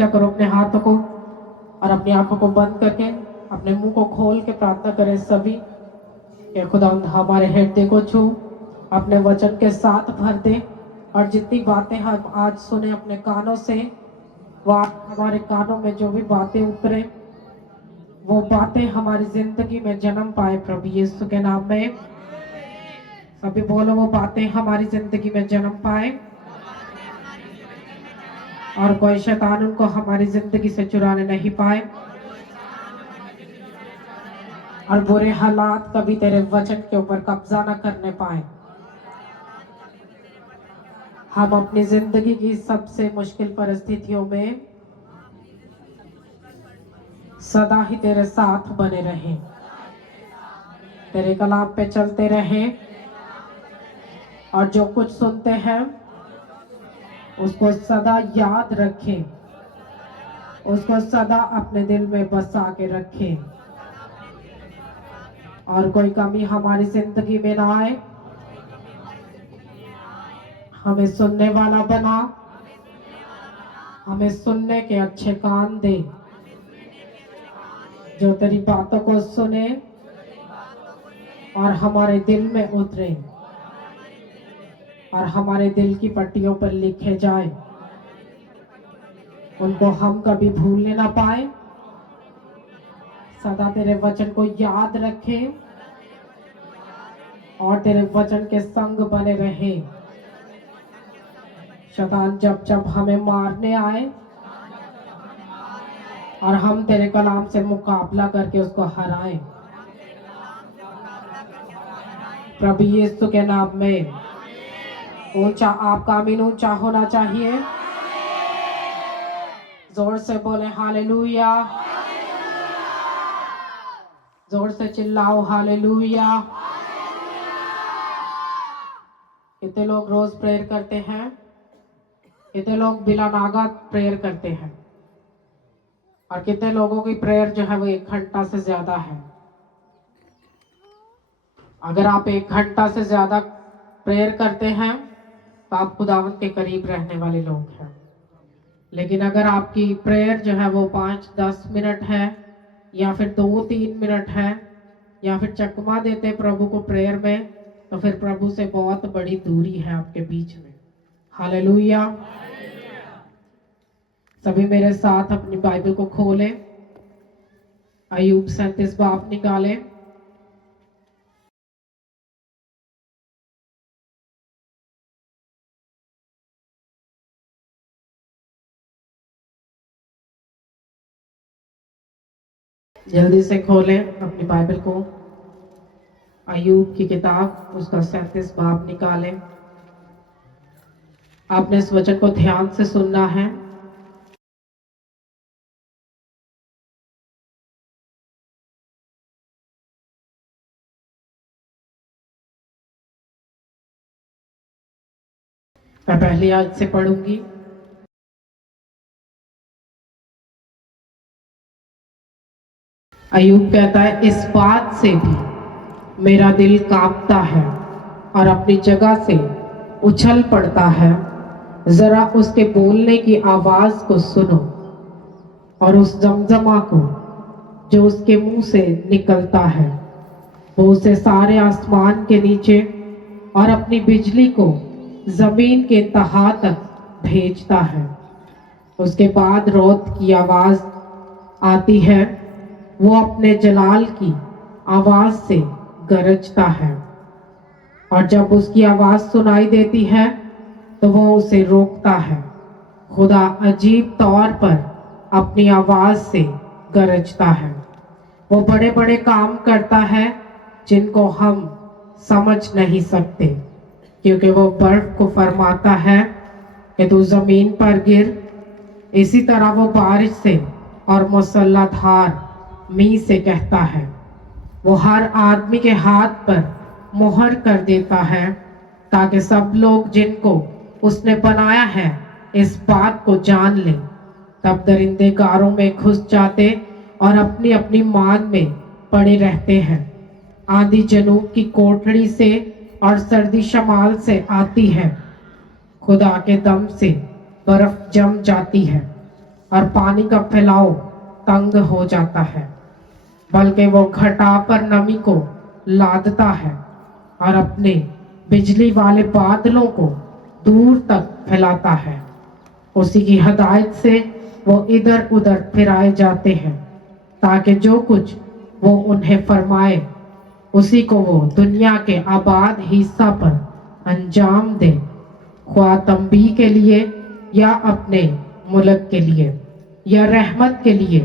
ऊंचा करो अपने हाथों को और अपनी आंखों को बंद करके अपने मुंह को खोल के प्रार्थना करें सभी कि खुदावंद हमारे हृदय को छू, अपने वचन के साथ भर दे और जितनी बातें हम आज सुने अपने कानों से, वह हमारे कानों में जो भी बातें उतरे वो बातें हमारी जिंदगी में जन्म पाए प्रभु यीशु के नाम में। सभी बोलो वो बातें हमारी जिंदगी में जन्म पाए और कोई शैतान उनको हमारी जिंदगी से चुराने नहीं पाए और बुरे हालात कभी तेरे वचन के ऊपर कब्जा न करने पाए। हम अपनी जिंदगी की सबसे मुश्किल परिस्थितियों में सदा ही तेरे साथ बने रहें, तेरे कलाम पे चलते रहें और जो कुछ सुनते हैं उसको सदा याद रखें, उसको सदा अपने दिल में बसा के रखें और कोई कमी हमारी जिंदगी में ना आए। हमें सुनने वाला बना, हमें सुनने के अच्छे कान दे, जो तेरी बातों को सुने और हमारे दिल में उतरे और हमारे दिल की पट्टियों पर लिखे जाए, उनको हम कभी भूलने ना पाए। सदा तेरे वचन को याद रखें और तेरे वचन के संग बने रहे। शैतान जब जब हमें मारने आए और हम तेरे कलाम से मुकाबला करके उसको हराएं प्रभु यीशु के नाम में। ऊंचा आपका आमीन ऊंचा होना चाहिए। जोर से बोले हालेलुया, जोर से चिल्लाओ हालेलुया। कितने लोग रोज प्रेयर करते हैं, कितने लोग बिना नागा प्रेयर करते हैं और कितने लोगों की प्रेयर जो है वो 1 घंटा से ज्यादा है। अगर आप 1 घंटा से ज्यादा प्रेयर करते हैं तो आप खुदावंत के करीब रहने वाले लोग हैं। लेकिन अगर आपकी प्रेयर जो है वो 5-10 मिनट है या फिर 2-3 मिनट है या फिर चकमा देते प्रभु को प्रेयर में, तो फिर प्रभु से बहुत बड़ी दूरी है आपके बीच में। हालेलुया। सभी मेरे साथ अपनी बाइबल को खोलें, अय्यूब 37 बाब निकालें। जल्दी से खोलें अपनी बाइबल को, अय्यूब की किताब उसका 37 बाब निकालें। आपने इस वचन को ध्यान से सुनना है। मैं पहली आयत से पढ़ूंगी। अय्यूब कहता है, इस बात से भी मेरा दिल कांपता है और अपनी जगह से उछल पड़ता है। जरा उसके बोलने की आवाज को सुनो और उस जमजमा को जो उसके मुंह से निकलता है। वो उसे सारे आसमान के नीचे और अपनी बिजली को जमीन के तहा तक भेजता है। उसके बाद रौद की आवाज आती है, वो अपने जलाल की आवाज से गरजता है और जब उसकी आवाज सुनाई देती है तो वो उसे रोकता है। खुदा अजीब तौर पर अपनी आवाज से गरजता है। वो बड़े बड़े काम करता है जिनको हम समझ नहीं सकते, क्योंकि वो बर्फ को फरमाता है कि तू जमीन पर गिर। इसी तरह वो बारिश से और मूसलाधार मींह से कहता है। वो हर आदमी के हाथ पर मोहर कर देता है ताकि सब लोग जिनको उसने बनाया है इस बात को जान लें। तब दरिंदे गारों में घुस जाते और अपनी अपनी मान में पड़े रहते हैं। आंधी जनूब की कोठड़ी से और सर्दी शमाल से आती है। खुदा के दम से बर्फ जम जाती है और पानी का फैलाव तंग हो जाता है, बल्कि वो घटा पर नमी को लादता है और अपने बिजली वाले बादलों को दूर तक फैलाता है। उसी की हदायत से वो इधर उधर फिराए जाते हैं, ताकि जो कुछ वो उन्हें फरमाए उसी को वो दुनिया के आबाद हिस्सा पर अंजाम दे, ख्वाह तंबी के लिए या अपने मुल्क के लिए या रहमत के लिए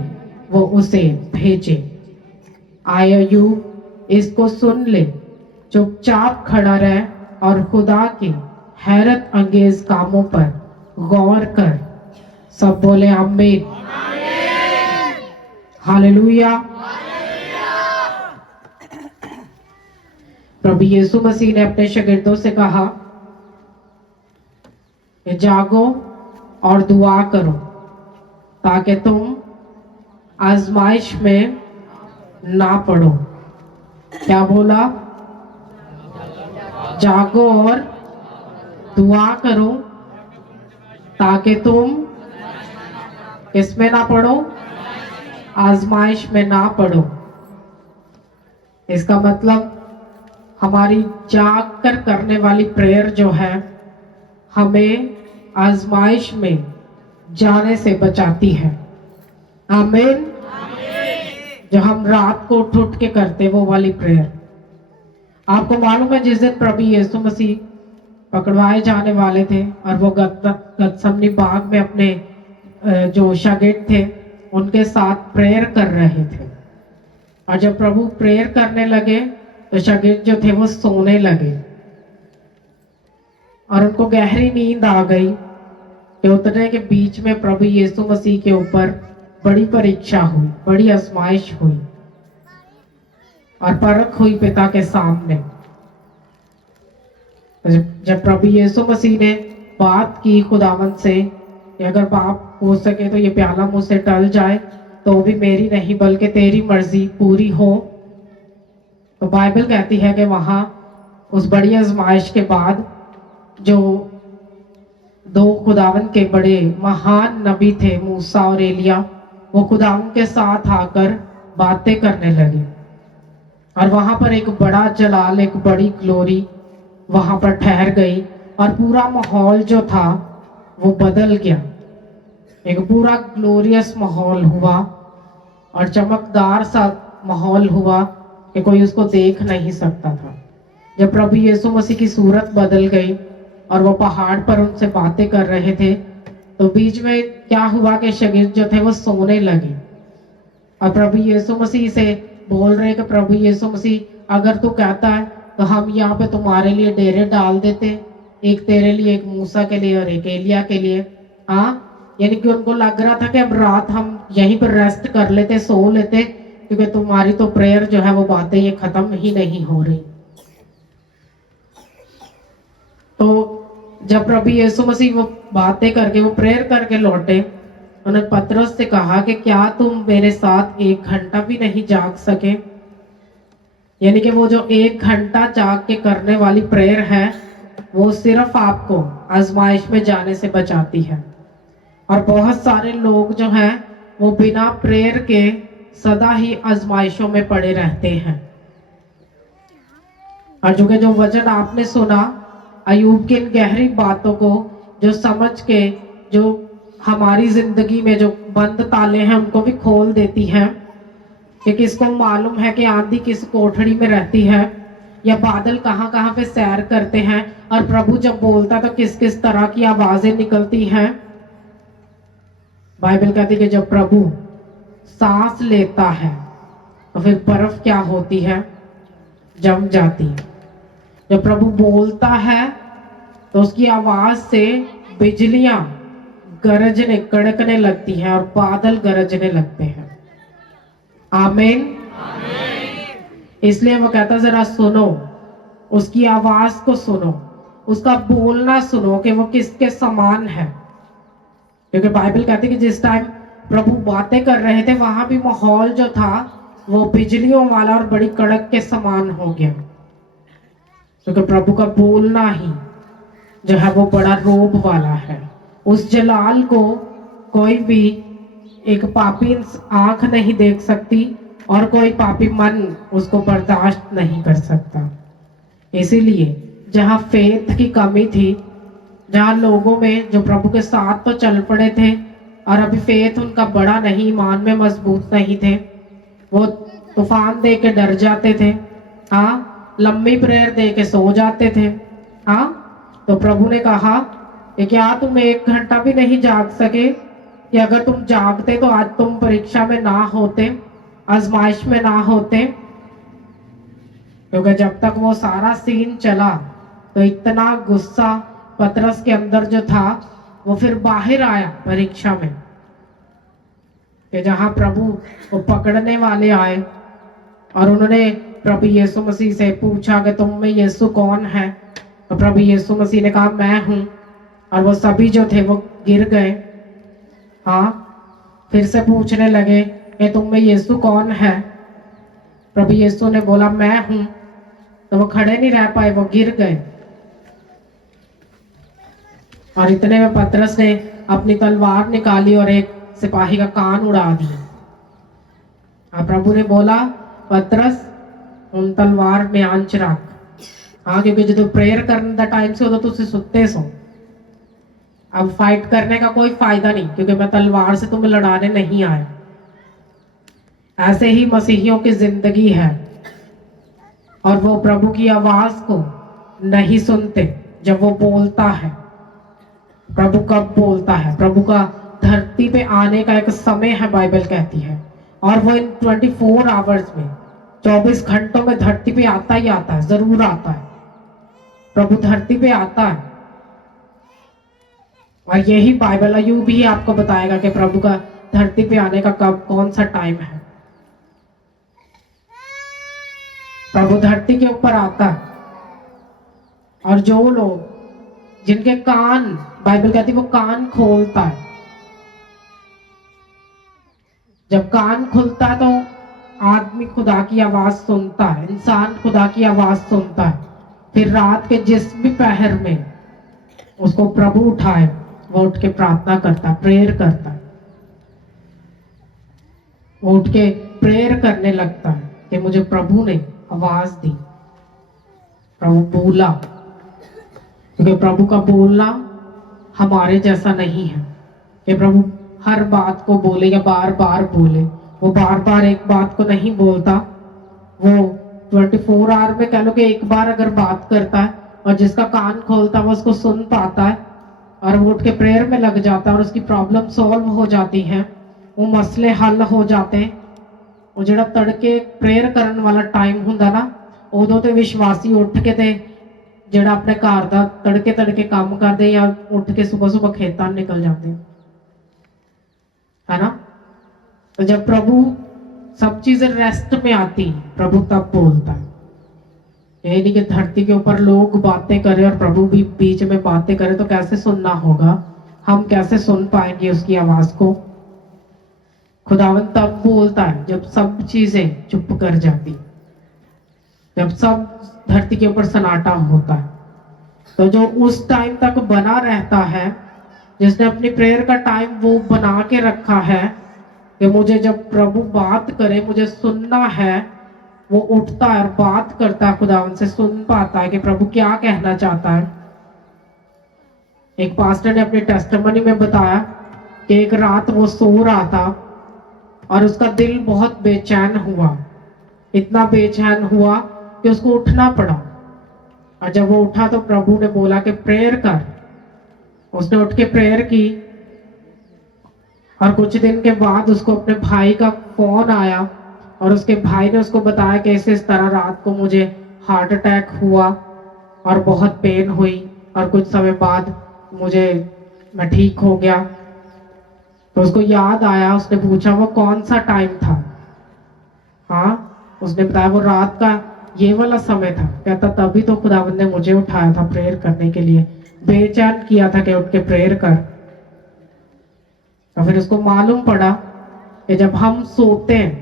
वो उसे भेजे। आयु इसको सुन ले, चुपचाप खड़ा रह और खुदा के हैरत अंगेज कामों पर गौर कर। सब बोले आमीन। हालेलुया। प्रभु यीशु मसीह ने अपने शागिर्दों से कहा कि जागो और दुआ करो ताकि तुम आजमाइश में ना पड़ो। क्या बोला? जागो और दुआ करो ताकि तुम किसमें ना पड़ो? आजमाइश में ना पड़ो। इसका मतलब हमारी जाग कर करने वाली प्रेयर जो है हमें आजमाइश में जाने से बचाती है। आमीन। जो हम रात को उठ उठ के करते वो वाली प्रेयर। आपको मालूम है जिस दिन प्रभु यीशु मसीह पकड़वाए जाने वाले थे और वो गतसमनी बाग में अपने जो शागिर्द थे उनके साथ प्रेयर कर रहे थे, और जब प्रभु प्रेयर करने लगे तो शागिर्द जो थे वो सोने लगे और उनको गहरी नींद आ गई कि उतने के बीच में प्रभु यीशु मसीह के ऊपर बड़ी परीक्षा हुई, बड़ी आजमाइश हुई और परख हुई पिता के सामने। जब प्रभु यीशु मसीह ने बात की खुदावंद से कि अगर बाप हो सके तो ये प्याला मुझसे टल जाए, तो भी मेरी नहीं बल्कि तेरी मर्जी पूरी हो, तो बाइबल कहती है कि वहां उस बड़ी आजमाइश के बाद जो दो खुदावन के बड़े महान नबी थे मूसा और एलिया, वो खुदावन के साथ आकर बातें करने लगे और वहां पर एक बड़ा जलाल, एक बड़ी ग्लोरी वहां पर ठहर गई और पूरा माहौल जो था वो बदल गया। एक पूरा ग्लोरियस माहौल हुआ और चमकदार सा माहौल हुआ कि कोई उसको देख नहीं सकता था। जब प्रभु यीशु मसीह की सूरत बदल गई और वो पहाड़ पर उनसे बातें कर रहे थे, तो बीच में क्या हुआ कि शागिर्द जो थे वो सोने लगे और प्रभु यीशु मसीह से बोल रहे कि प्रभु यीशु मसीह अगर तू कहता है तो हम यहाँ पे तुम्हारे लिए डेरे डाल देते, एक तेरे लिए, एक मूसा के लिए और एक एलिया के लिए। हाँ, यानी कि उनको लग रहा था कि अब रात हम यहीं पर रेस्ट कर लेते, सो लेते, क्योंकि तुम्हारी तो प्रेयर जो है वो बातें ये खत्म ही नहीं हो रही। तो जब प्रभु यीशु मसीह वो बातें करके, वो प्रेयर करके लौटे, उन्होंने पतरस से कहा कि क्या तुम मेरे साथ 1 घंटा भी नहीं जाग सके? यानी कि वो जो 1 घंटा जाग के करने वाली प्रेयर है वो सिर्फ आपको आजमाइश में जाने से बचाती है। और बहुत सारे लोग जो हैं वो बिना प्रेयर के सदा ही आजमाइशों में पड़े रहते हैं। और जो वचन आपने सुना अयूब की इन गहरी बातों को जो समझ के, जो हमारी जिंदगी में जो बंद ताले हैं उनको भी खोल देती है कि किसको मालूम है कि आंधी किस कोठड़ी में रहती है या बादल कहाँ कहाँ पे सैर करते हैं, और प्रभु जब बोलता तो किस किस तरह की आवाजें निकलती हैं। बाइबल कहती है कि जब प्रभु सांस लेता है तो फिर बर्फ क्या होती है? जम जाती है। जब प्रभु बोलता है तो उसकी आवाज से बिजलियां गरजने, कड़कने लगती हैं और बादल गरजने लगते हैं। आमीन। इसलिए वो कहता जरा सुनो, उसकी आवाज को सुनो, उसका बोलना सुनो कि वो किसके समान है। क्योंकि बाइबल कहती है कि जिस टाइम प्रभु बातें कर रहे थे वहां भी माहौल जो था वो बिजलियों वाला और बड़ी कड़क के समान हो गया, क्योंकि प्रभु का बोलना ही जो है वो बड़ा रोब वाला है। उस जलाल को कोई भी एक पापी आंख नहीं देख सकती और कोई पापी मन उसको बर्दाश्त नहीं कर सकता। इसीलिए जहाँ फेथ की कमी थी, जहाँ लोगों में जो प्रभु के साथ तो चल पड़े थे और अभी फेथ उनका बड़ा नहीं, ईमान में मजबूत नहीं थे, वो तूफान दे के डर जाते थे, हाँ, लंबी प्रेयर दे के सो जाते थे, हाँ, तो प्रभु ने कहा कि क्या तुम 1 घंटा भी नहीं जाग सके? कि अगर तुम जागते तो आज तुम परीक्षा में ना होते, आजमाइश में ना होते। क्योंकि जब तक वो सारा सीन चला तो इतना गुस्सा पतरस के अंदर जो था वो फिर बाहर आया परीक्षा में, कि जहां प्रभु को पकड़ने वाले आए और उन्होंने प्रभु यीशु मसीह से पूछा कि तुम में यीशु कौन है? तो प्रभु यीशु मसीह ने कहा मैं हूं, और वो सभी जो थे वो गिर गए। हाँ, फिर से पूछने लगे कि तुम में यीशु कौन है? प्रभु यीशु ने बोला मैं हूं, तो वो खड़े नहीं रह पाए, वो गिर गए। और इतने में पतरस ने अपनी तलवार निकाली और एक सिपाही का कान उड़ा दिया। और प्रभु ने बोला पतरस उन तलवार में आंच रख। हाँ, क्योंकि जो प्रेयर करने का टाइम से हो तो तुझसे सुत्ते सो। अब फाइट करने का कोई फायदा नहीं, क्योंकि मैं तलवार से तुम्हें लड़ाने नहीं आया। ऐसे ही मसीहियों की जिंदगी है, और वो प्रभु की आवाज को नहीं सुनते। जब वो बोलता है, प्रभु कब बोलता है? प्रभु का धरती पे आने का एक समय है, बाइबल कहती है, और वो इन 24 आवर्स में, 24 घंटों में धरती पे आता ही आता है, जरूर आता है। प्रभु धरती पे आता है, और यही बाइबल अयूब भी आपको बताएगा कि प्रभु का धरती पे आने का कब, कौन सा टाइम है। प्रभु धरती के ऊपर आता है, और जो लोग जिनके कान, बाइबल कहती है वो कान खोलता है। जब कान खुलता है तो आदमी खुदा की आवाज सुनता है, इंसान खुदा की आवाज सुनता है। फिर रात के जिस भी पहर में उसको प्रभु उठाए, वो उठ के प्रार्थना करता है, प्रेयर करता है। वो उठ के प्रेयर करने लगता है कि मुझे प्रभु ने आवाज दी, प्रभु बोला। क्योंकि प्रभु का बोलना हमारे जैसा नहीं है कि प्रभु हर बात को बोले या बार बार बोले। वो बार बार एक बात को नहीं बोलता। वो 24 आवर में कह लो कि एक बार अगर बात करता है, और जिसका कान खोलता है वो उसको सुन पाता है, और वो उठ के प्रेयर में लग जाता है, और उसकी प्रॉब्लम सॉल्व हो जाती है, वो मसले हल हो जाते हैं। वो जड़ा तड़के प्रेयर करने वाला टाइम हुंदा ना, उदों ते विश्वासी उठ के ते ਜਿਹੜਾ ਆਪਣੇ ਘਰ ਦਾ ਤੜਕੇ ਤੜਕੇ ਕੰਮ ਕਰਦੇ ਜਾਂ ਉੱਠ के सुबह सुबह खेतां निकल जाते हैं, है ना। तो जब प्रभु सब चीजें रेस्ट में आती, प्रभु तब बोलता है। ये नहीं कि धरती के ऊपर लोग बातें करें और प्रभु भी बीच में बातें करें, तो कैसे सुनना होगा? हम कैसे सुन पाएंगे उसकी आवाज को? खुदावन तब बोलता है जब सब चीजें चुप कर जाती, जब सब धरती के ऊपर सन्नाटा होता है। तो जो उस टाइम तक बना रहता है, जिसने अपनी प्रेयर का टाइम वो बना के रखा है कि मुझे जब प्रभु बात करे, मुझे सुनना है, वो उठता है और बात करता है, खुदा उनसे सुन पाता है कि प्रभु क्या कहना चाहता है। एक पास्टर ने अपनी टेस्टिमनी में बताया कि एक रात वो सो रहा था और उसका दिल बहुत बेचैन हुआ, इतना बेचैन हुआ कि उसको उठना पड़ा। और जब वो उठा तो प्रभु ने बोला कि प्रेयर कर। उसने उठ के प्रेयर की, और कुछ दिन के बाद उसको अपने भाई का फोन आया, और उसके भाई ने उसको बताया कि इस तरह रात को मुझे हार्ट अटैक हुआ और बहुत पेन हुई, और कुछ समय बाद मैं ठीक हो गया। तो उसको याद आया, उसने पूछा वो कौन सा टाइम था। हाँ, उसने बताया वो रात का ये वाला समय था। कहता तभी तो खुदावंद ने मुझे उठाया था प्रेयर करने के लिए, बेचैन किया था कि उठ के प्रेयर कर। और फिर उसको मालूम पड़ा कि जब हम सोते हैं,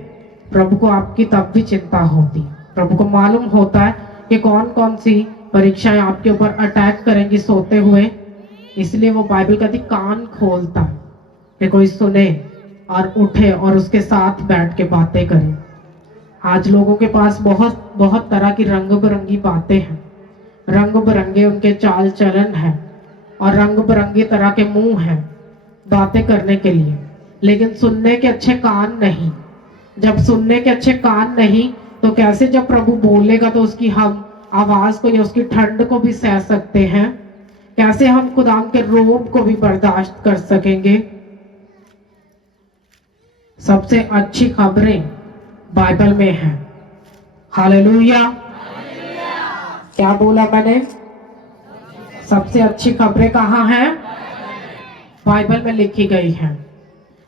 प्रभु को आपकी तब भी चिंता होती। प्रभु को मालूम होता है कि कौन कौन सी परीक्षाएं आपके ऊपर अटैक करेंगी सोते हुए। इसलिए वो बाइबल कहती कान खोलता है कि कोई सुने। और उठे और उसके साथ बैठ के बातें करें। आज लोगों के पास बहुत बहुत तरह की रंग बिरंगी बातें हैं, रंग बिरंगे उनके चाल चलन है और रंग बिरंगे तरह के मुंह हैं बातें करने के लिए, लेकिन सुनने के अच्छे कान नहीं। जब सुनने के अच्छे कान नहीं तो कैसे जब प्रभु बोलेगा तो उसकी हम आवाज को या उसकी ठंड को भी सह सकते हैं? कैसे हम खुदाम के रोब को भी बर्दाश्त कर सकेंगे? सबसे अच्छी खबरें बाइबल में है। हालेलुया। क्या बोला मैंने? सबसे अच्छी खबरें कहाँ हैं? बाइबल में लिखी गई हैं।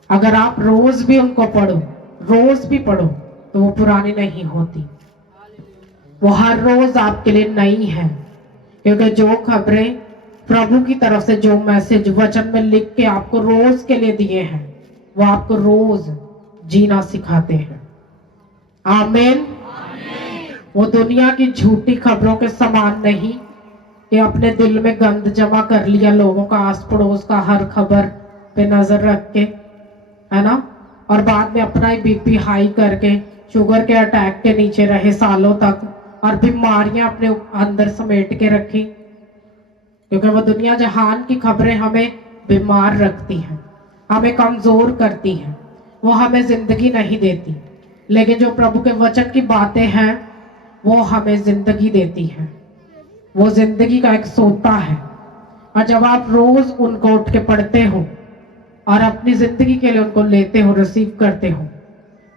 अगर आप रोज भी उनको पढ़ो, रोज भी पढ़ो, तो वो पुरानी नहीं होती, वो हर रोज आपके लिए नई है। क्योंकि जो खबरें प्रभु की तरफ से, जो मैसेज वचन में लिख के आपको रोज के लिए दिए हैं, वो आपको रोज जीना सिखाते हैं। आमीन। वो दुनिया की झूठी खबरों के समान नहीं कि अपने दिल में गंद जमा कर लिया लोगों का, आस पड़ोस का हर खबर पे नजर रख के, है ना, और बाद में अपना ही बीपी हाई करके शुगर के अटैक के नीचे रहे सालों तक और बीमारियां अपने अंदर समेट के रखी। क्योंकि वो दुनिया जहान की खबरें हमें बीमार रखती हैं, हमें कमजोर करती हैं, वो हमें जिंदगी नहीं देती। लेकिन जो प्रभु के वचन की बातें हैं वो हमें जिंदगी देती हैं। वो जिंदगी का एक सोता है। और जब आप रोज उनको उठ के पढ़ते हो और अपनी जिंदगी के लिए उनको लेते हो, रिसीव करते हो,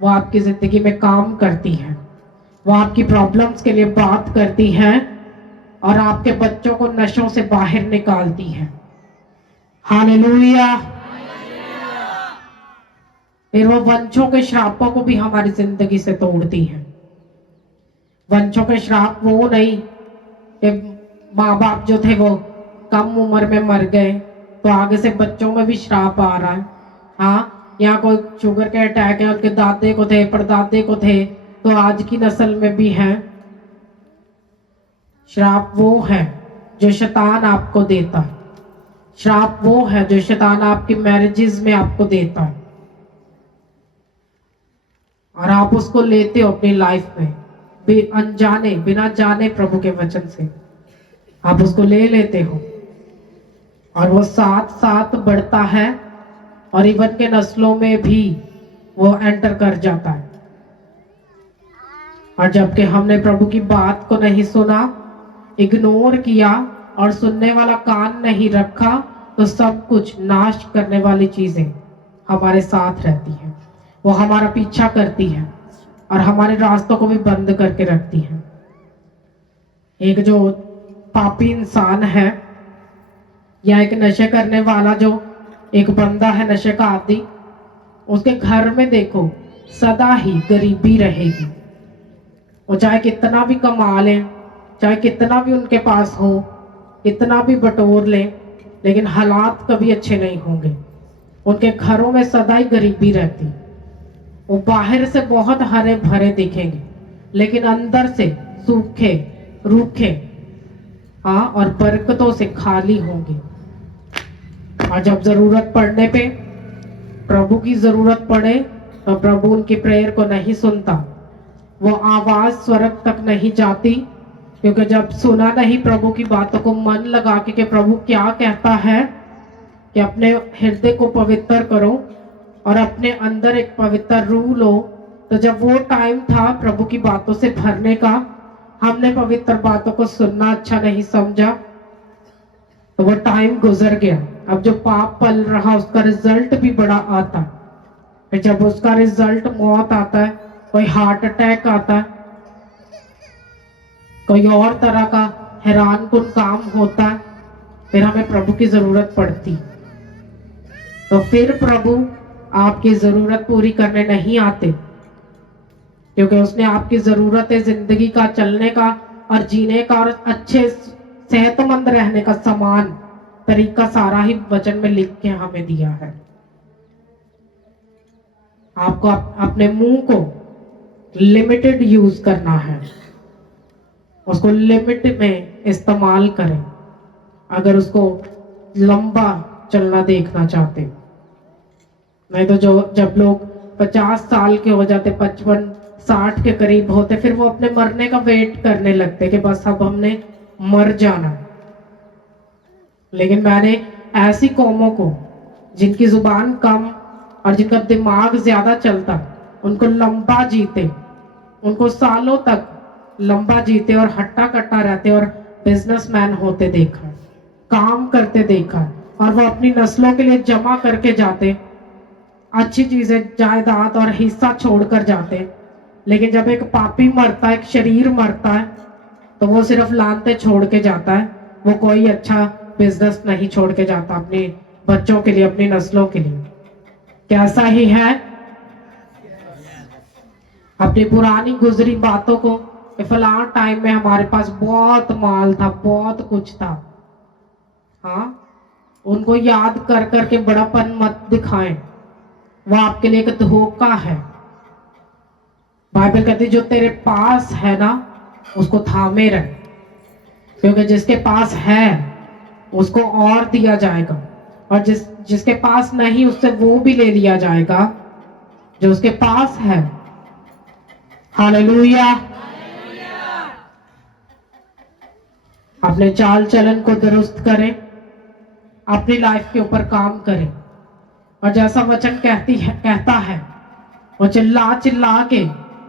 वो आपकी जिंदगी में काम करती है, वो आपकी प्रॉब्लम्स के लिए बात करती है और आपके बच्चों को नशों से बाहर निकालती है। हालेलुया। फिर वो वंशों के श्रापों को भी हमारी जिंदगी से तोड़ती है। वंशों के श्राप वो नहीं कि माँ बाप जो थे वो कम उम्र में मर गए तो आगे से बच्चों में भी श्राप आ रहा है। हाँ, यहाँ कोई शुगर के अटैक है, उनके दादे को थे, परदादे को थे, तो आज की नस्ल में भी है। श्राप वो है जो शैतान आपको देता है। श्राप वो है जो शैतान आपकी मैरिजेस में आपको देता है और आप उसको लेते हो अपनी लाइफ में अनजाने, बिना जाने प्रभु के वचन से आप उसको ले लेते हो और वो साथ साथ बढ़ता है और इवन के नस्लों में भी वो एंटर कर जाता है। और जबकि हमने प्रभु की बात को नहीं सुना, इग्नोर किया और सुनने वाला कान नहीं रखा, तो सब कुछ नाश करने वाली चीजें हमारे साथ रहती हैं। वो हमारा पीछा करती है और हमारे रास्तों को भी बंद करके रखती है। एक जो पापी इंसान है या एक नशे करने वाला जो एक बंदा है, नशे का आदी, उसके घर में देखो सदा ही गरीबी रहेगी। वो चाहे कितना भी कमा ले, चाहे कितना भी उनके पास हो, कितना भी बटोर ले, लेकिन हालात कभी अच्छे नहीं होंगे। उनके घरों में सदा ही गरीबी रहती। वो बाहर से बहुत हरे भरे दिखेंगे लेकिन अंदर से सूखे रूखे, हाँ, और बरकतों से खाली होंगे। और जब जरूरत पड़ने पे, प्रभु की जरूरत पड़े, तो प्रभु उनकी प्रेयर को नहीं सुनता। वो आवाज स्वर्ग तक नहीं जाती, क्योंकि जब सुना नहीं प्रभु की बातों को मन लगा के कि प्रभु क्या कहता है कि अपने हृदय को पवित्र करो और अपने अंदर एक पवित्र रूह लो, तो जब वो टाइम था प्रभु की बातों से भरने का, हमने पवित्र बातों को सुनना अच्छा नहीं समझा, तो वो टाइम गुजर गया। अब जो पाप पल रहा उसका रिजल्ट भी बड़ा आता है। फिर जब उसका रिजल्ट मौत आता है, कोई हार्ट अटैक आता है, कोई और तरह का हैरान कुन काम होता है, फिर हमें प्रभु की जरूरत पड़ती। तो फिर प्रभु आपकी जरूरत पूरी करने नहीं आते, क्योंकि उसने आपकी जरूरत है जिंदगी का, चलने का और जीने का और अच्छे सेहतमंद रहने का सामान, तरीका सारा ही वचन में लिख के हमें दिया है। आपको अपने मुंह को लिमिटेड यूज करना है, उसको लिमिट में इस्तेमाल करें अगर उसको लंबा चलना देखना चाहते। नहीं तो जो जब लोग 50 साल के हो जाते, 55-60 के करीब होते, फिर वो अपने मरने का वेट करने लगते कि बस अब हमने मर जाना। लेकिन मैंने ऐसी कौमों को जिनकी जुबान कम और जिनका दिमाग ज्यादा चलता, उनको लंबा जीते, उनको सालों तक लंबा जीते और हट्टा कट्टा रहते और बिजनेसमैन होते देखा, काम करते देखा, और वो अपनी नस्लों के लिए जमा करके जाते, अच्छी चीजें जायदाद और हिस्सा छोड़कर जाते। लेकिन जब एक पापी मरता है, एक शरीर मरता है, तो वो सिर्फ लानते छोड़ के जाता है, वो कोई अच्छा बिजनेस नहीं छोड़ के जाता अपने बच्चों के लिए, अपनी नस्लों के लिए। कैसा ही है अपनी पुरानी गुजरी बातों को, फलां टाइम में हमारे पास बहुत माल था, बहुत कुछ था, हाँ, उनको याद कर करके बड़ापन मत दिखाएं, वो आपके लिए एक धोखा है। बाइबल कहती जो तेरे पास है ना उसको थामे रहे, क्योंकि जिसके पास है उसको और दिया जाएगा, और जिसके पास नहीं उससे वो भी ले लिया जाएगा जो उसके पास है। हालेलुया। अपने चाल चलन को दुरुस्त करें, अपनी लाइफ के ऊपर काम करें, और जैसा वचन कहता है, वो चिल्ला चिल्ला के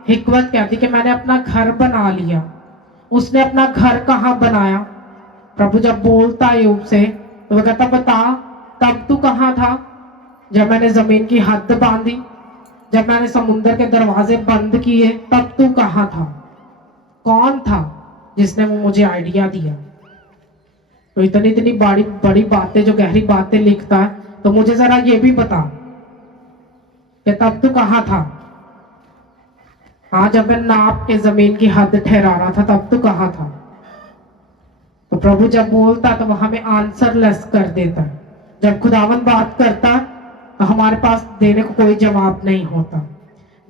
हिकमत कहती कि मैंने अपना घर बना लिया। उसने अपना घर कहाँ बनाया? प्रभु जब बोलता है यूब से, तो वो कहता बता तब तू कहाँ था जब मैंने जमीन की हद बांधी, जब मैंने समुद्र के दरवाजे बंद किए, तब तू कहाँ था? कौन था जिसने वो मुझे आइडिया दिया? तो इतनी इतनी बड़ी बड़ी बातें, जो गहरी बातें लिखता है, तो मुझे जरा ये भी बता कि तब तू कहाँ था? हाँ, जब मैं नाप के जमीन की हद ठहरा रहा था, तब तू कहाँ था? तो प्रभु जब बोलता तो वह हमें आंसरलेस कर देता है। जब खुदावन बात करता तो हमारे पास देने को कोई जवाब नहीं होता।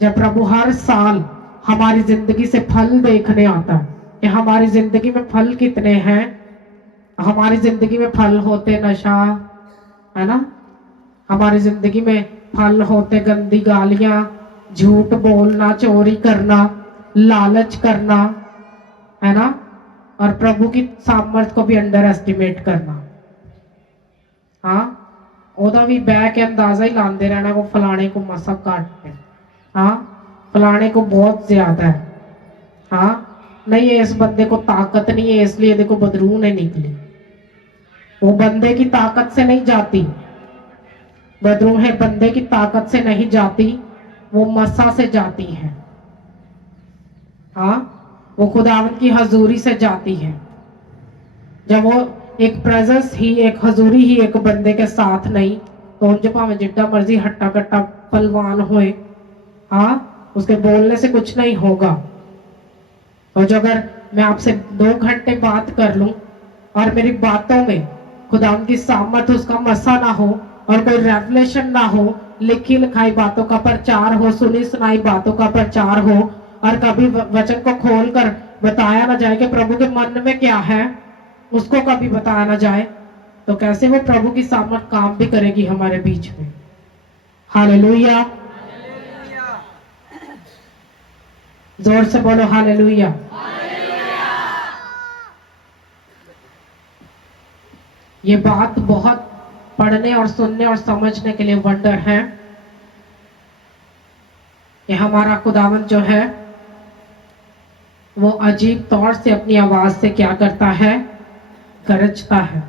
जब प्रभु हर साल हमारी जिंदगी से फल देखने आता है कि हमारी जिंदगी में फल कितने हैं, हमारी जिंदगी में फल होते नशा, है ना, हमारी जिंदगी में फल होते गंदी गालियां, झूठ बोलना, चोरी करना, लालच करना, है ना, और प्रभु की सामर्थ को भी अंडर एस्टिमेट करना। हाँ, ओदा भी बह के अंदाजा ही लाते रहना को फलाने को मसा काट है, हाँ, फलाने को बहुत ज्यादा है, हाँ, नहीं है इस बंदे को ताकत नहीं है इसलिए देखो बदरू नहीं निकली। वो बंदे की ताकत से नहीं जाती, बदरू है बंदे की ताकत से नहीं जाती, वो मसा से जाती है। हाँ, वो खुदावंद की हजूरी से जाती है। जब वो एक प्रेजेंस ही, एक हजूरी ही एक बंदे के साथ नहीं, तो उनके भावे जिड्डा मर्जी हट्टा कट्टा पलवान होए, हाँ, उसके बोलने से कुछ नहीं होगा। और जो अगर मैं आपसे 2 घंटे बात कर लूं और मेरी बातों में खुदावंद की सामर्थ, उसका मसा ना हो, और कोई रेवलेशन ना हो, लिखी लिखाई बातों का प्रचार हो, सुनी सुनाई बातों का प्रचार हो, और कभी वचन को खोल कर बताया ना जाए कि प्रभु के मन में क्या है, उसको कभी बताया ना जाए, तो कैसे वो प्रभु की सामर्थ काम भी करेगी हमारे बीच में। हालेलुया। जोर से बोलो हालेलुया। ये बात बहुत पढ़ने और सुनने और समझने के लिए वंडर है कि हमारा खुदावंद जो है वो अजीब तौर से अपनी आवाज से क्या करता है? गरजता है।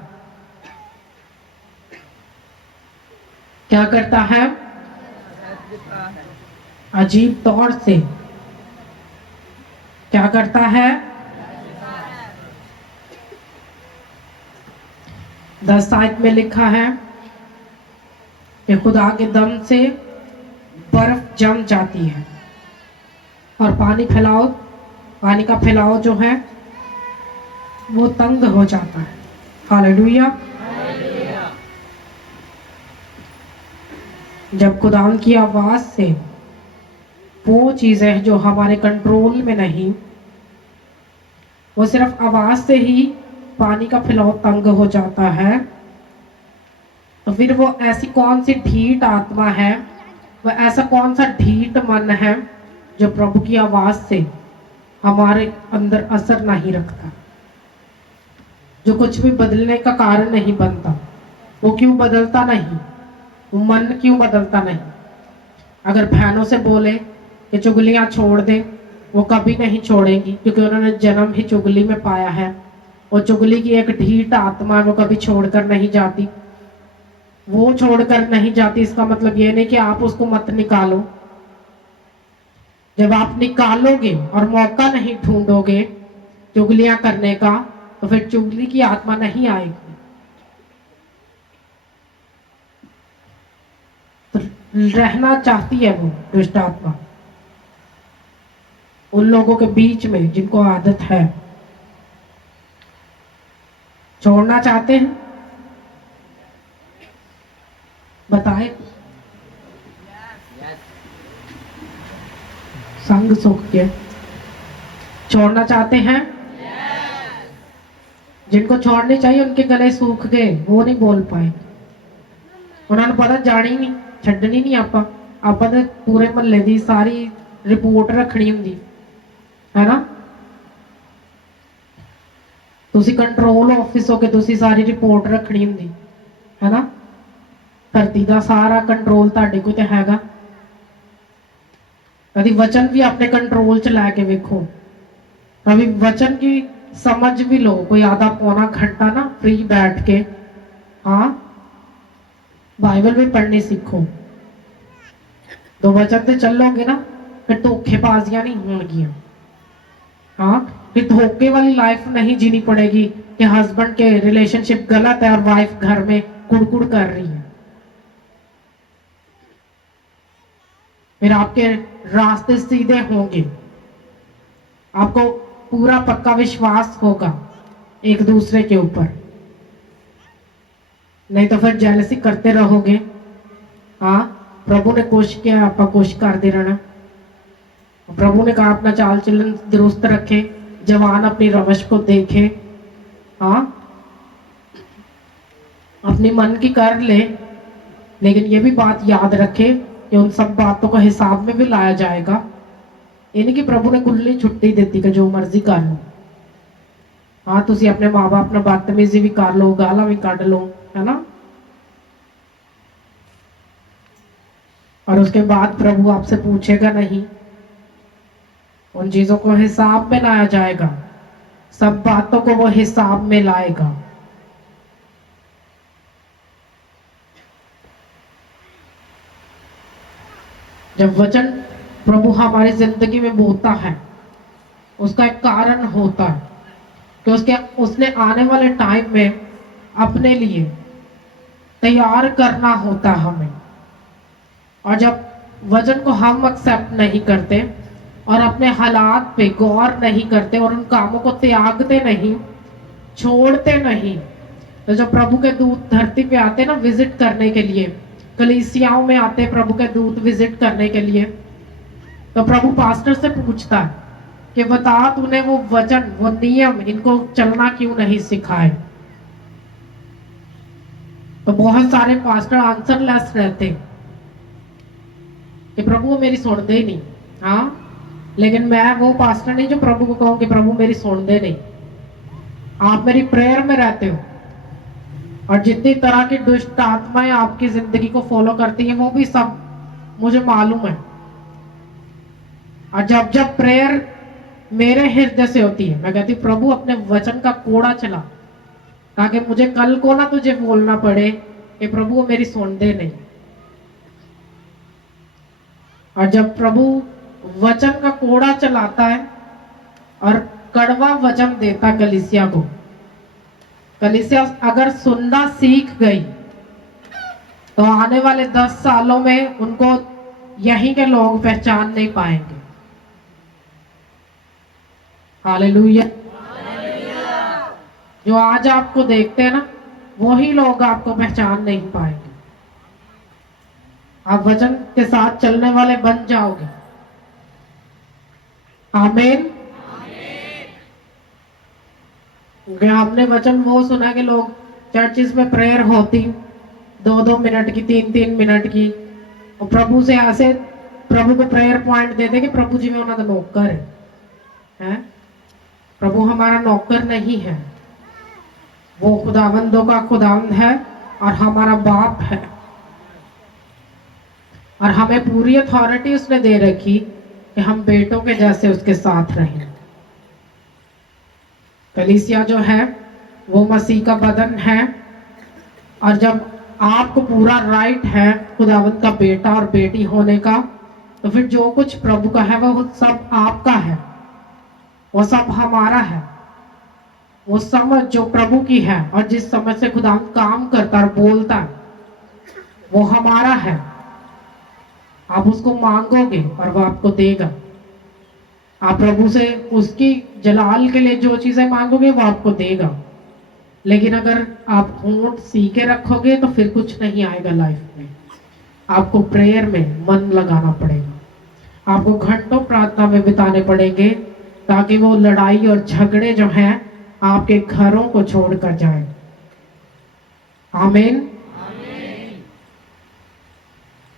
क्या करता है? अजीब तौर से क्या करता है? 10 आयत में लिखा है कि खुदा के दम से बर्फ जम जाती है और पानी का फैलाव जो है वो तंग हो जाता है। हालेलुया। जब खुदावन की आवाज से वो चीजें जो हमारे कंट्रोल में नहीं, वो सिर्फ आवाज से ही पानी का फैलाव तंग हो जाता है, तो फिर वो ऐसी कौन सी ढीठ आत्मा है वह ऐसा कौन सा ढीठ मन है जो प्रभु की आवाज से हमारे अंदर असर नहीं रखता, जो कुछ भी बदलने का कारण नहीं बनता। वो क्यों बदलता नहीं? वो मन क्यों बदलता नहीं? अगर बहनों से बोले कि चुगलियां छोड़ दे, वो कभी नहीं छोड़ेंगी, क्योंकि उन्होंने जन्म ही चुगली में पाया है। और चुगली की एक ढीठ आत्मा वो कभी छोड़कर नहीं जाती। वो छोड़कर नहीं जाती, इसका मतलब ये नहीं कि आप उसको मत निकालो। जब आप निकालोगे और मौका नहीं ढूंढोगे चुगलियां करने का, तो फिर चुगली की आत्मा नहीं आएगी। तो रहना चाहती है वो दुष्ट आत्मा उन लोगों के बीच में जिनको आदत है। छोड़ना चाहते हैं? बताए। संग सुख के छोड़ना चाहते हैं? जिनको छोड़ने चाहिए उनके गले सूख गए, वो नहीं बोल पाए। उन्होंने पता जानी नहीं, छड्डनी नहीं। आप पूरे महल्ले की सारी रिपोर्ट रखनी होंगी, है ना। तुसी कंट्रोल ऑफिस हो के तुसी सारी रिपोर्ट रखनी होंगी, है ना। धरती का सारा कंट्रोल तुहाडे कोल ते हैगा। कभी वचन भी अपने कंट्रोल च लैके वेखो, कभी वचन की समझ भी लो, कोई आधा पौना घंटा ना फ्री बैठ के, हाँ बाइबल भी पढ़नी सीखो। तो वचन से चलोगे ना, फिर धोखेबाजियां नहीं होंगियां। हाँ, फिर धोखे वाली लाइफ नहीं जीनी पड़ेगी कि हस्बैंड के रिलेशनशिप गलत है और वाइफ घर में कुड़कुड़ कर रही है। फिर आपके रास्ते सीधे होंगे, आपको पूरा पक्का विश्वास होगा एक दूसरे के ऊपर। नहीं तो फिर जेलसी करते रहोगे। हाँ, प्रभु ने कोशिश किया, आप कोशिश करते रहना। प्रभु ने कहा अपना चाल चलन दुरुस्त रखे, जवान अपनी रवश को देखे। हाँ, अपनी मन की कर ले, लेकिन ये भी बात याद रखे कि उन सब बातों को हिसाब में भी लाया जाएगा। यानी कि प्रभु ने खुली छुट्टी देती कि जो मर्जी कर लो। हाँ, तुसी अपने माँ बाप ने बदतमीजी भी कर लो, गाला भी कट लो, है ना। और उसके बाद प्रभु आपसे पूछेगा नहीं, उन चीजों को हिसाब में लाया जाएगा। सब बातों को वो हिसाब में लाएगा। जब वचन प्रभु हमारी जिंदगी में बोलता है, उसका एक कारण होता है कि उसने आने वाले टाइम में अपने लिए तैयार करना होता है हमें। और जब वचन को हम एक्सेप्ट नहीं करते और अपने हालात पे गौर नहीं करते और उन कामों को त्यागते नहीं, छोड़ते नहीं, तो जब प्रभु के दूत धरती पे आते ना विजिट करने के लिए, कलीसियाओं में आते प्रभु के दूत विजिट करने के लिए, तो प्रभु पास्टर से पूछता है कि बता तूने वो वचन, वो नियम, इनको चलना क्यों नहीं सिखाए। तो बहुत सारे पास्टर आंसरलेस रहते कि प्रभु मेरी सुनते ही नहीं। हाँ, लेकिन मैं वो पास्टर नहीं जो प्रभु को कहूं कि प्रभु मेरी सुनते नहीं। आप मेरी प्रेयर में रहते हो, और जितनी तरह की दुष्ट आत्माएं आपकी जिंदगी को फॉलो करती हैं वो भी सब मुझे मालूम है। और जब जब प्रेयर मेरे हृदय से होती है, मैं कहती प्रभु अपने वचन का कोड़ा चला, ताकि मुझे कल को ना तुझे बोलना पड़े कि प्रभु मेरी सुनते नहीं। और जब प्रभु वचन का कोड़ा चलाता है और कड़वा वचन देता कलीसिया को, कलीसिया अगर सुनना सीख गई तो आने वाले 10 सालों में उनको यहीं के लोग पहचान नहीं पाएंगे। हालेलुया। जो आज आपको देखते हैं ना, वही लोग आपको पहचान नहीं पाएंगे। आप वचन के साथ चलने वाले बन जाओगे। आमीन। हमने वचन वो सुना कि लोग चर्चिस में प्रेयर होती 2-2 मिनट की, 3-3 मिनट की, और प्रभु से ऐसे प्रभु को प्रेयर पॉइंट देते कि प्रभु जी में उन्होंने नौकर है। प्रभु हमारा नौकर नहीं है, वो खुदावंदों का खुदावंद है और हमारा बाप है, और हमें पूरी अथॉरिटी उसने दे रखी कि हम बेटों के जैसे उसके साथ रहें। कलीसिया जो है वो मसीह का बदन है, और जब आपको पूरा राइट है खुदावंद का बेटा और बेटी होने का, तो फिर जो कुछ प्रभु का है वो सब आपका है, वो सब हमारा है। वो समझ जो प्रभु की है और जिस समझ से खुदावंद काम करता और बोलता है वो हमारा है। आप उसको मांगोगे और वो आपको देगा। आप प्रभु से उसकी जलाल के लिए जो चीजें मांगोगे वो आपको देगा। लेकिन अगर आप होंठ सीखे रखोगे तो फिर कुछ नहीं आएगा लाइफ में। आपको प्रेयर में मन लगाना पड़ेगा, आपको घंटों प्रार्थना में बिताने पड़ेंगे, ताकि वो लड़ाई और झगड़े जो हैं आपके घरों को छोड़कर जाए। आमीन।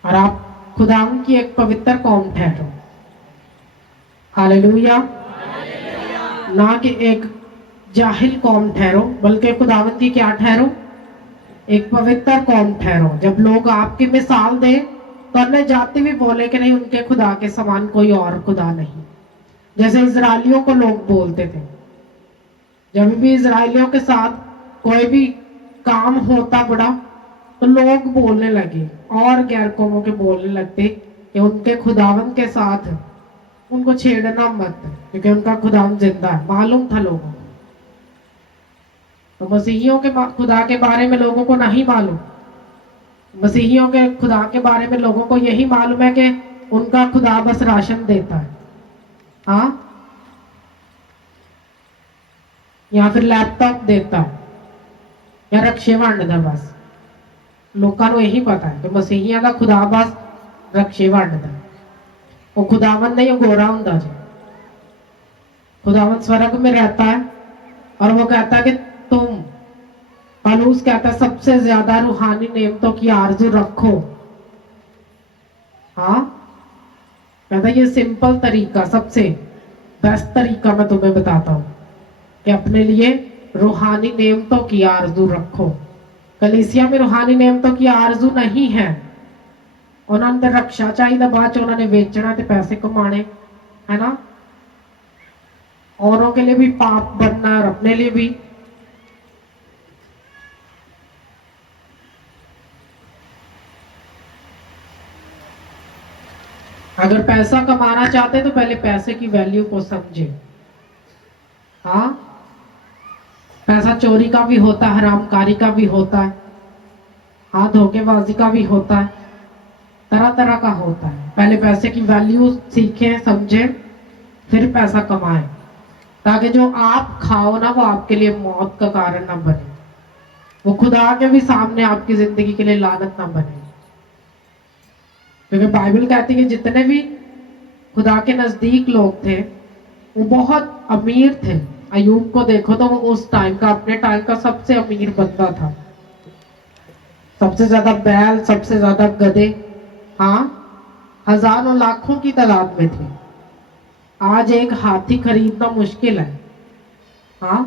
और आप खुदावंद की एक पवित्र कौम ठहरो। हालेलुया। ना कि एक जाहिल कौम ठहरो, बल्कि खुदावंद की क्या ठहरो? एक पवित्र कौम ठहरो। जब लोग आपकी मिसाल दें तो अन्य जाति भी बोले कि नहीं, उनके खुदा के समान कोई और खुदा नहीं। जैसे इजराइलियों को लोग बोलते थे, जब भी इजराइलियों के साथ कोई भी काम होता बड़ा तो लोग बोलने लगे और गैर कौमों के बोलने लगते कि उनके खुदावंद के साथ उनको छेड़ना मत, क्योंकि उनका खुदावंद जिंदा है। मालूम था लोगों को। तो मसीहियों के खुदा के बारे में लोगों को नहीं मालूम। मसीहियों के खुदा के बारे में लोगों को यही मालूम है कि उनका खुदा बस राशन देता है, हाँ, या फिर लैपटॉप देता है या रक्षे वंडदा। बस लोगों को यही पता है कि मसीहियों का खुदा बस रक्षे वंडदा। वो खुदावंद नहीं, वो गोरा हुंदा जी। खुदावंद स्वर्ग में रहता है और वो कहता है कि तुम, पौलुस कहता है, सबसे ज्यादा रूहानी नेमतों की आरजू रखो। हाँ, कहता है ये सिंपल तरीका, सबसे बेस्ट तरीका मैं तुम्हें बताता हूं कि अपने लिए रूहानी नेमतों की आरजू रखो। कलीसिया में रूहानी नेमतों की आरजू नहीं है। उन्होंने रक्षा चाहिए, बाद उन्होंने बेचना ते पैसे कमाने, है ना। औरों के लिए भी पाप बनना और अपने लिए भी। अगर पैसा कमाना चाहते तो पहले पैसे की वैल्यू को समझे। हाँ, पैसा चोरी का भी होता है, हरामकारी का भी होता है, हाँ, धोखेबाजी का भी होता है, तरह तरह का होता है। पहले पैसे की वैल्यू सीखें, समझें, फिर पैसा कमाएं, ताकि जो आप खाओ ना वो आपके लिए मौत का कारण ना बने, वो खुदा के भी सामने आपकी जिंदगी के लिए लानत ना बने। क्योंकि बाइबल कहती है कि जितने भी खुदा के नजदीक लोग थे वो बहुत अमीर थे। अयूब को देखो तो वो उस टाइम का, अपने टाइम का सबसे अमीर बंदा था। सबसे ज्यादा बैल, सबसे ज्यादा गधे, हाँ, हजारों लाखों की तादाद में थे। आज एक हाथी खरीदना मुश्किल है। हाँ,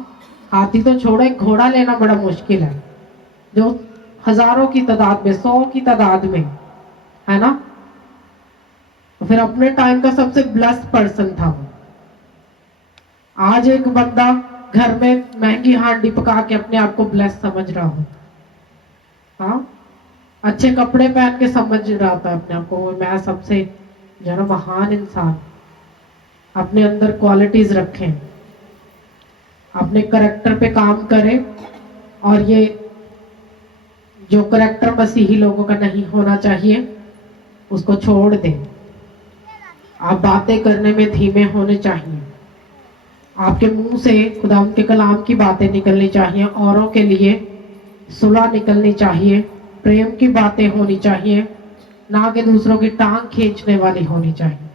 हाथी तो छोड़ो, एक घोड़ा लेना बड़ा मुश्किल है, जो हजारों की तादाद में, 100 की तादाद में, है ना। तो फिर अपने टाइम का सबसे ब्लेस्ड पर्सन था वो। आज एक बंदा घर में महंगी हांडी पका के अपने आप को ब्लेस समझ रहा हो, हाँ, अच्छे कपड़े पहन के समझ रहा था अपने आप को मैं सबसे जो ना महान इंसान। अपने अंदर क्वालिटीज रखें, अपने करेक्टर पे काम करें, और ये जो करेक्टर मसीही लोगों का नहीं होना चाहिए उसको छोड़ दें। आप बातें करने में धीमे होने चाहिए। आपके मुंह से खुदा के कलाम की बातें निकलनी चाहिए, औरों के लिए सुलह निकलनी चाहिए, प्रेम की बातें होनी चाहिए, ना कि दूसरों की टांग खींचने वाली होनी चाहिए।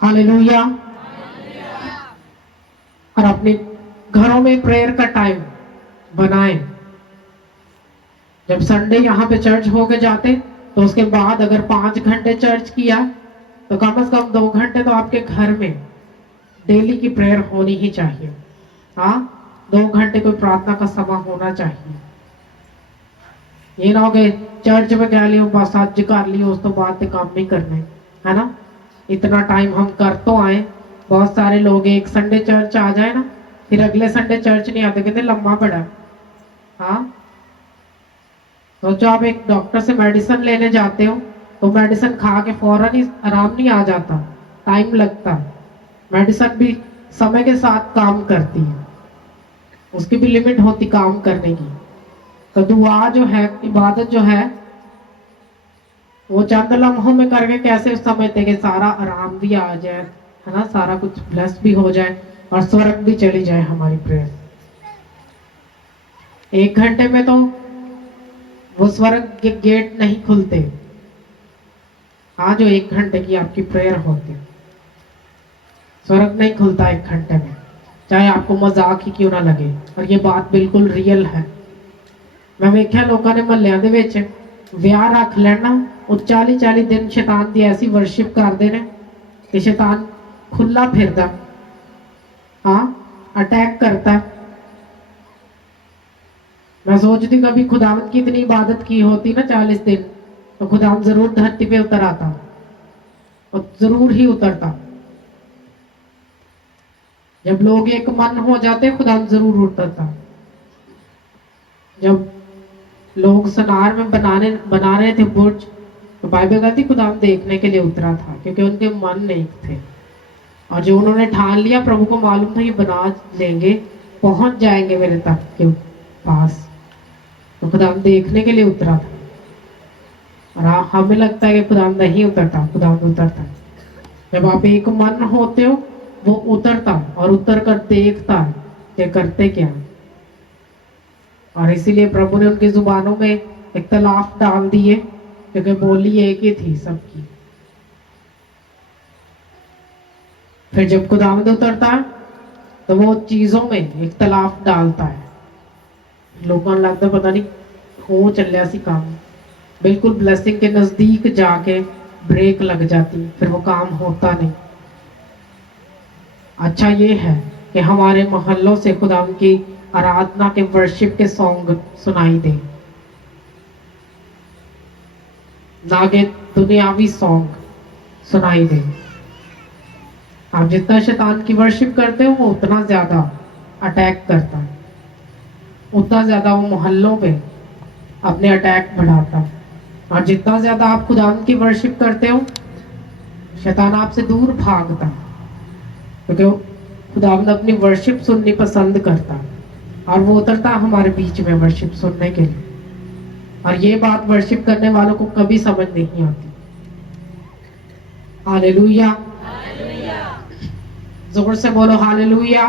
हालेलुया। और अपने घरों में प्रेयर का टाइम बनाएं। जब संडे यहाँ पे चर्च होके जाते तो उसके बाद अगर 5 घंटे चर्च किया तो कम से कम 2 घंटे तो आपके घर में डेली की प्रेयर होनी ही चाहिए। हाँ, 2 घंटे कोई प्रार्थना का समय होना चाहिए। ये ना हो गए चर्च में कह लियो बस आज कर लियो उस तो बाद ते काम नहीं करने, है ना। इतना टाइम हम कर तो आए। बहुत सारे लोग एक संडे चर्च आ जाए ना, फिर अगले संडे चर्च नहीं आते, कहते लंबा पड़ा। हाँ, तो जो आप एक डॉक्टर से मेडिसिन लेने जाते हो तो मेडिसिन खा के फौरन ही आराम नहीं आ जाता, टाइम लगता है। मेडिसिन भी समय के साथ काम करती है, उसकी भी लिमिट होती काम करने की। तो दुआ जो है, इबादत जो है, वो चंद लम्हों में करके कैसे समझते कि सारा आराम भी आ जाए, है ना, सारा कुछ ब्लेस भी हो जाए और स्वर्ग भी चली जाए हमारी प्रेयर। 1 घंटे में तो वो स्वर्ग के गेट नहीं खुलते। हाँ, जो 1 घंटे की आपकी प्रेयर होती, स्वर्ग नहीं खुलता 1 घंटे में, चाहे आपको मजाक ही क्यों ना लगे। और ये बात बिल्कुल रियल है। मैं वेख्या लोगों ने महल्लिਆਂ ਦੇ ਵਿੱਚ ਵਿਆਹ ਰੱਖ ਲੈਣਾ, ਉਹ 40-40 दिन शैतान की ऐसी वर्शिप करते हैं कि शैतान खुला फिरदा, हाँ, अटैक करता। मैं सोचती कभी खुदावंद की इतनी इबादत की होती ना 40 दिन, तो खुदावंद जरूर धरती पे उतर आता, और जरूर ही उतरता। जब लोग एक मन हो जाते खुदावंद जरूर उतरता। जब लोग सनार में बना रहे थे बुर्ज, तो बाइबल कहती खुदावंद देखने के लिए उतरा था, क्योंकि उनके मन नहीं थे। और जो उन्होंने ठान लिया, प्रभु को मालूम था ये बना लेंगे, पहुंच जाएंगे मेरे तक के पास, तो खुदावंद देखने के लिए उतरा था। और हमें लगता है कि खुदावंद नहीं उतरता, खुदावंद उतरता। जब आप एक मन होते हो वो उतरता, और उतर कर देखता है कि करते क्या है। और इसीलिए प्रभु ने उनकी जुबानों में इख्तलाफ डाल दिए, क्योंकि बोली एक ही थी सबकी। फिर जब खुदावंद उतरता है तो वो चीजों में इख्तलाफ डालता है। लोगों को लगता पता नहीं हो चलिया सी काम, बिल्कुल ब्लेसिंग के नजदीक जाके ब्रेक लग जाती, फिर वो काम होता नहीं। अच्छा ये है कि हमारे मोहल्लों से खुदावंद की आराधना के वर्शिप के सॉन्ग सुनाई दे, ना कि दुनियावी सॉन्ग सुनाई दे। आप जितना शैतान की वर्शिप करते हो वो उतना ज्यादा अटैक करता है, उतना ज्यादा वो मोहल्लों पे अपने अटैक बढ़ाता। और जितना ज्यादा आप खुदावंद की वर्शिप करते हो शैतान आपसे दूर भागता, क्योंकि खुदावंद अपनी वर्शिप सुननी पसंद करता, और वो उतरता हमारे बीच में वर्शिप सुनने के लिए। और ये बात वर्शिप करने वालों को कभी समझ नहीं आती। हालेलुया, जोर से बोलो हालेलुया।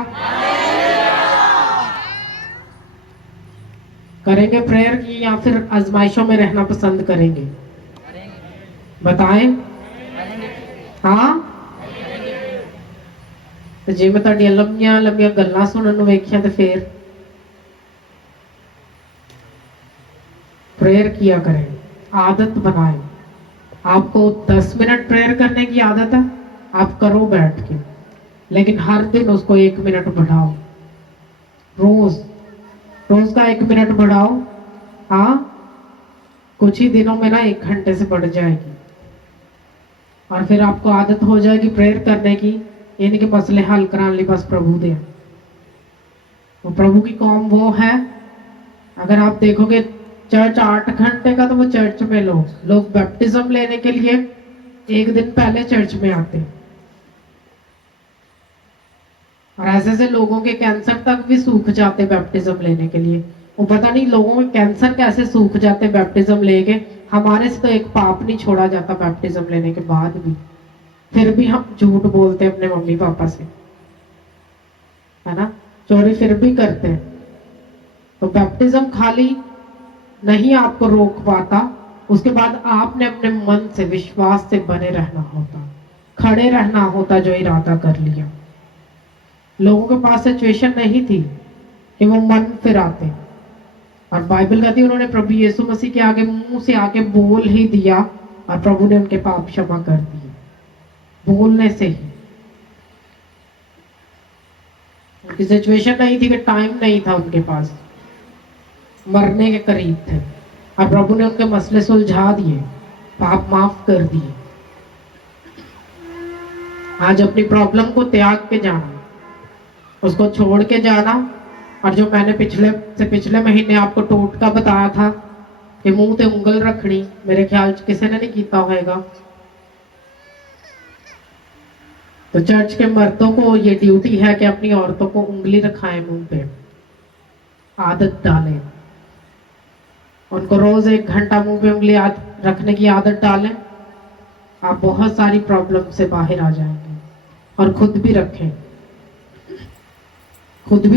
करेंगे प्रेयर की या फिर आजमाइशों में रहना पसंद करेंगे? बताएं। हाँ, तो जे मैं ਤੁਹਾਡੀਆਂ ਲੰਮੀਆਂ ਲੰਮੀਆਂ ਗੱਲਾਂ ਸੁਣਨ ਨੂੰ ਵੇਖਿਆ ਤੇ फिर प्रेयर किया करें, आदत बनाएं। आपको 10 मिनट प्रेयर करने की आदत है, आप करो बैठ के, लेकिन हर दिन उसको 1 मिनट बढ़ाओ। रोज रोज का 1 मिनट बढ़ाओ। हाँ, कुछ ही दिनों में ना 1 घंटे से बढ़ जाएगी, और फिर आपको आदत हो जाएगी प्रेयर करने की। यानी कि मसले हल कराने लिए बस प्रभु दे, वो प्रभु की कौम वो है। अगर आप देखोगे चर्च 8 घंटे का, तो वो चर्च में लोग बैप्टिज्म लेने के लिए 1 दिन पहले चर्च में आते। और ऐसे ऐसे लोगों के कैंसर तक भी सूख जाते बैप्टिज्म लेने के लिए। वो पता नहीं लोगों के कैंसर कैसे सूख जाते बैप्टिज्म लेके। हमारे से तो एक पाप नहीं छोड़ा जाता बैप्टिज्म लेने के बाद भी, फिर भी हम झूठ बोलते अपने मम्मी पापा से, है ना, चोरी फिर भी करते हैं। तो बैप्टिज्म खाली नहीं आपको रोक पाता, उसके बाद आपने अपने मन से विश्वास से बने रहना होता, खड़े रहना होता जो इरादा कर लिया। लोगों के पास सिचुएशन नहीं थी कि वो मन फिराते, और बाइबल कहती है उन्होंने प्रभु यीशु मसीह के आगे मुंह से आके बोल ही दिया और प्रभु ने उनके पाप क्षमा कर दिए, बोलने से ही। उनकी सिचुएशन नहीं थी कि टाइम नहीं था उनके पास, मरने के करीब थे और प्रभु ने उनके मसले सुलझा दिए, पाप माफ कर दिए। आज अपनी प्रॉब्लम को त्याग के जाना, उसको छोड़ के जाना। और जो मैंने पिछले महीने आपको टोटका बताया था कि मुंह ते उंगल रखनी, मेरे ख्याल किसी ने नहीं कीता होगा। तो चर्च के मर्दों को ये ड्यूटी है कि अपनी औरतों को उंगली रखाएं मुंह पे, आदत डालें, उनको रोज 1 घंटा मुंह पे उंगली रखने की आदत डालें। आप बहुत सारी प्रॉब्लम से बाहर आ जाएंगे। और खुद भी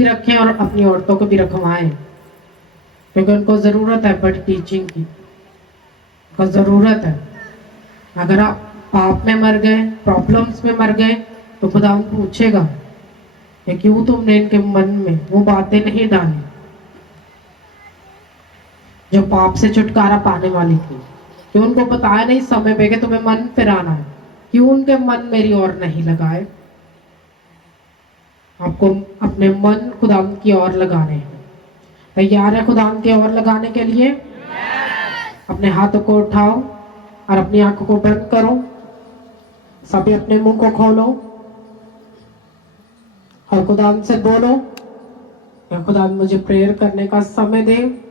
रखें और अपनी औरतों को भी रखवाएं, क्योंकि उनको जरूरत है बट टीचिंग की, उनको जरूरत है। अगर आप पाप में मर गए, प्रॉब्लम्स में मर गए, तो खुदा पूछेगा कि क्यों तुमने इनके मन में वो बातें नहीं डाली जो पाप से छुटकारा पाने वाली थी। क्यों उनको बताया नहीं समय पे कि तुम्हें मन फिराना है? क्यों उनके मन मेरी ओर नहीं लगाए? आपको अपने मन खुदा की ओर लगाने हैं। तैयार है खुदा की ओर लगाने के लिए? अपने हाथों को उठाओ और अपनी आंखों को बंद करो। सभी अपने मुंह को खोलो और खुदा से बोलो, खुदा मुझे प्रेयर करने का समय दे।